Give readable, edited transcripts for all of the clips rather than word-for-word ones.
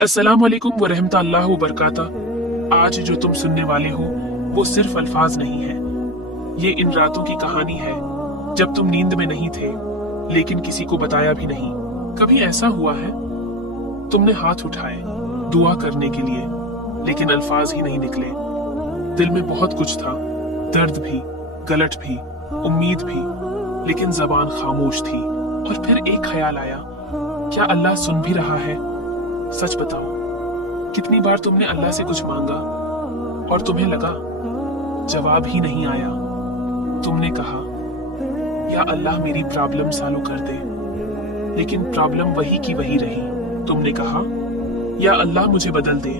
अस्सलाम वालेकुम वरहमतुल्लाहि वबरकातुहू। आज जो तुम सुनने वाले हो वो सिर्फ अल्फाज नहीं है, ये इन रातों की कहानी है जब तुम नींद में नहीं थे, लेकिन किसी को बताया भी नहीं। कभी ऐसा हुआ है तुमने हाथ उठाए दुआ करने के लिए, लेकिन अल्फाज ही नहीं निकले। दिल में बहुत कुछ था, दर्द भी, गलट भी, उम्मीद भी, लेकिन जबान खामोश थी। और फिर एक ख्याल आया, क्या अल्लाह सुन भी रहा है? सच बताओ, कितनी बार तुमने अल्लाह से कुछ मांगा और तुम्हें लगा जवाब ही नहीं आया। तुमने कहा या अल्लाह मेरी प्रॉब्लम सॉल्व कर दे, लेकिन प्रॉब्लम वही की वही रही। तुमने कहा या अल्लाह मुझे बदल दे,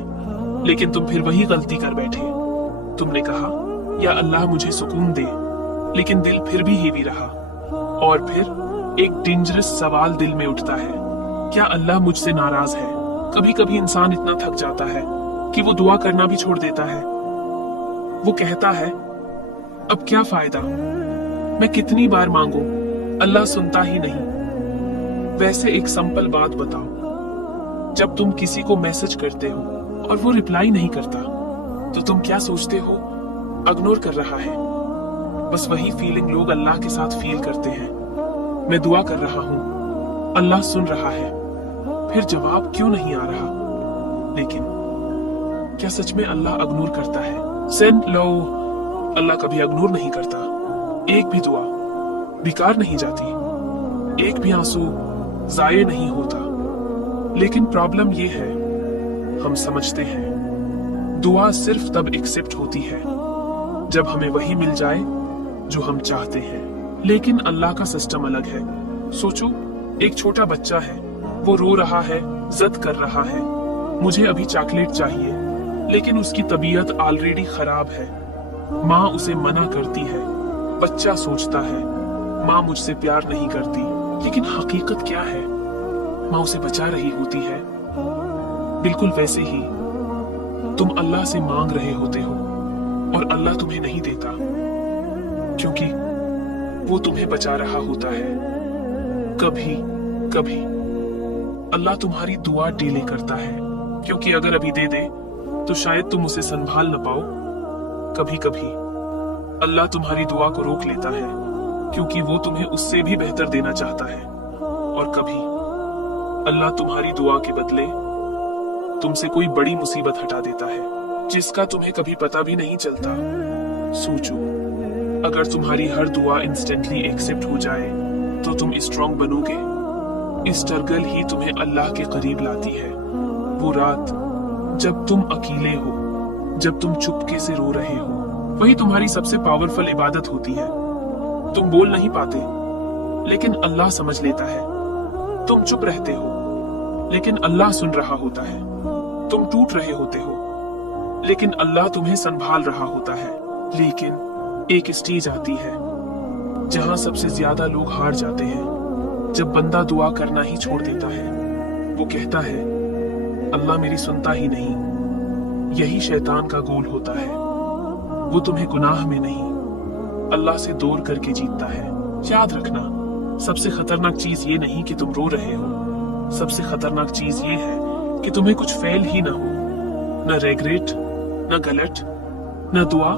लेकिन तुम फिर वही गलती कर बैठे। तुमने कहा या अल्लाह मुझे सुकून दे, लेकिन दिल फिर भी हेवी रहा। और फिर एक डेंजरस सवाल दिल में उठता है, क्या अल्लाह मुझसे नाराज है? कभी कभी इंसान इतना थक जाता है कि वो दुआ करना भी छोड़ देता है। वो कहता है अब क्या फायदा, मैं कितनी बार मांगू, अल्लाह सुनता ही नहीं। वैसे एक सिंपल बात बताओ, जब तुम किसी को मैसेज करते हो और वो रिप्लाई नहीं करता, तो तुम क्या सोचते हो? इग्नोर कर रहा है। बस वही फीलिंग लोग अल्लाह के साथ फील करते हैं। मैं दुआ कर रहा हूँ, अल्लाह सुन रहा है, फिर जवाब क्यों नहीं आ रहा? लेकिन क्या सच में अल्लाह इग्नोर करता है? सेंड लो, अल्लाह कभी इग्नोर नहीं करता। एक भी दुआ बेकार नहीं जाती, एक भी आंसू जाये नहीं होता। लेकिन प्रॉब्लम ये है, हम समझते हैं दुआ सिर्फ तब एक्सेप्ट होती है जब हमें वही मिल जाए जो हम चाहते हैं। लेकिन अल्लाह का सिस्टम अलग है। सोचो, एक छोटा बच्चा है, वो रो रहा है, जिद कर रहा है, मुझे अभी चॉकलेट चाहिए, लेकिन उसकी तबीयत ऑलरेडी खराब है। माँ उसे मना करती है। बच्चा सोचता है माँ मुझसे प्यार नहीं करती, लेकिन हकीकत क्या है? माँ उसे बचा रही होती है। बिल्कुल वैसे ही तुम अल्लाह से मांग रहे होते हो और अल्लाह तुम्हें नहीं देता, क्योंकि वो तुम्हें बचा रहा होता है। कभी कभी अल्लाह तुम्हारी दुआ डिले करता है, क्योंकि अगर अभी दे दे तो शायद तुम उसे संभाल न पाओ। कभी कभी अल्लाह तुम्हारी दुआ को रोक लेता है, क्योंकि वो तुम्हें उससे भी बेहतर देना चाहता है। और कभी अल्लाह तुम्हारी दुआ के बदले तुमसे कोई बड़ी मुसीबत हटा देता है, जिसका तुम्हें कभी पता भी नहीं चलता। सोचो, अगर तुम्हारी हर दुआ इंस्टेंटली एक्सेप्ट हो जाए तो तुम स्ट्रांग बनोगे? स्ट्रगल ही तुम्हें अल्लाह के करीब लाती है। वो रात जब तुम अकेले हो, जब तुम चुपके से रो रहे हो, वही तुम्हारी सबसे पावरफुल इबादत होती है। तुम बोल नहीं पाते, लेकिन अल्लाह समझ लेता है। तुम चुप रहते हो, लेकिन अल्लाह सुन रहा होता है। तुम टूट रहे होते हो, लेकिन अल्लाह तुम्हें संभाल रहा होता है। लेकिन एक स्टेज आती है जहां सबसे ज्यादा लोग हार जाते हैं, जब बंदा दुआ करना ही छोड़ देता है। वो कहता है अल्लाह मेरी सुनता ही नहीं। यही शैतान का गोल होता है। वो तुम्हें गुनाह में नहीं, अल्लाह से दूर करके जीतता है। याद रखना, सबसे खतरनाक चीज ये नहीं कि तुम रो रहे हो, सबसे खतरनाक चीज ये है कि तुम्हें कुछ फेल ही ना हो। न रेग्रेट, न गलत, न दुआ,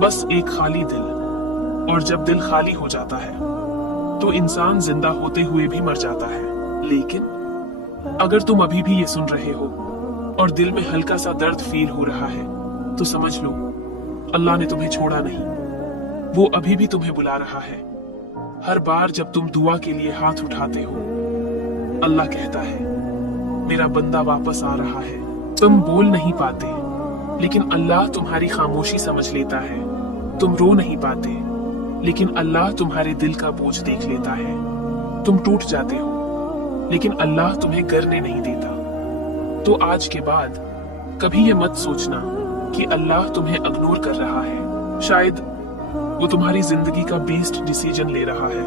बस एक खाली दिल। और जब दिल खाली हो जाता है तो इंसान जिंदा होते हुए भी मर जाता है। लेकिन अगर तुम अभी भी ये सुन रहे हो और दिल में हल्का सा दर्द फील हो रहा है, तो समझ लो अल्लाह ने तुम्हें छोड़ा नहीं। वो अभी भी तुम्हें बुला रहा है। हर बार जब तुम दुआ के लिए हाथ उठाते हो, अल्लाह कहता है मेरा बंदा वापस आ रहा है। तुम बोल नहीं पाते, लेकिन अल्लाह तुम्हारी खामोशी समझ लेता है। तुम रो नहीं पाते, लेकिन अल्लाह तुम्हारे दिल का बोझ देख लेता है। तुम टूट जाते हो, लेकिन अल्लाह तुम्हें गिरने नहीं देता। तो आज के बाद कभी ये मत सोचना कि अल्लाह तुम्हें इग्नोर कर रहा है। शायद वो तुम्हारी जिंदगी का बेस्ट डिसीजन ले रहा है।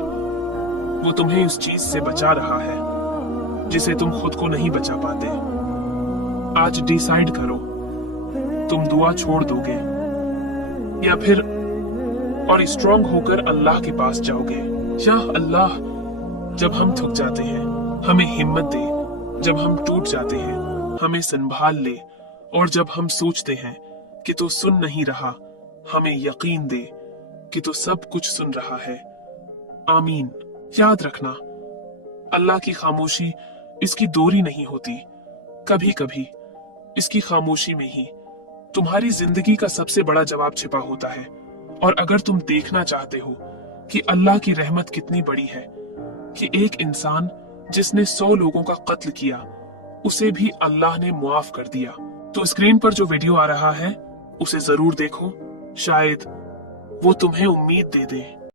वो तुम्हें उस चीज से बचा रहा है जिसे तुम खुद को नहीं बचा पाते। आज डिसाइड करो, तुम दुआ छोड़ दोगे या फिर और स्ट्रांग होकर अल्लाह के पास जाओगे। या अल्लाह जब हम थक जाते हैं हमें हिम्मत दे, जब हम टूट जाते हैं हमें संभाल ले, और जब हम सोचते हैं कि तू सुन नहीं रहा, हमें यकीन दे कि तू सब कुछ सुन रहा है। आमीन। याद रखना, अल्लाह की खामोशी इसकी दूरी नहीं होती, कभी कभी इसकी खामोशी में ही तुम्हारी जिंदगी का सबसे बड़ा जवाब छिपा होता है। और अगर तुम देखना चाहते हो कि अल्लाह की रहमत कितनी बड़ी है, कि एक इंसान जिसने 100 लोगों का कत्ल किया, उसे भी अल्लाह ने मुआफ कर दिया, तो स्क्रीन पर जो वीडियो आ रहा है उसे जरूर देखो, शायद वो तुम्हें उम्मीद दे दे।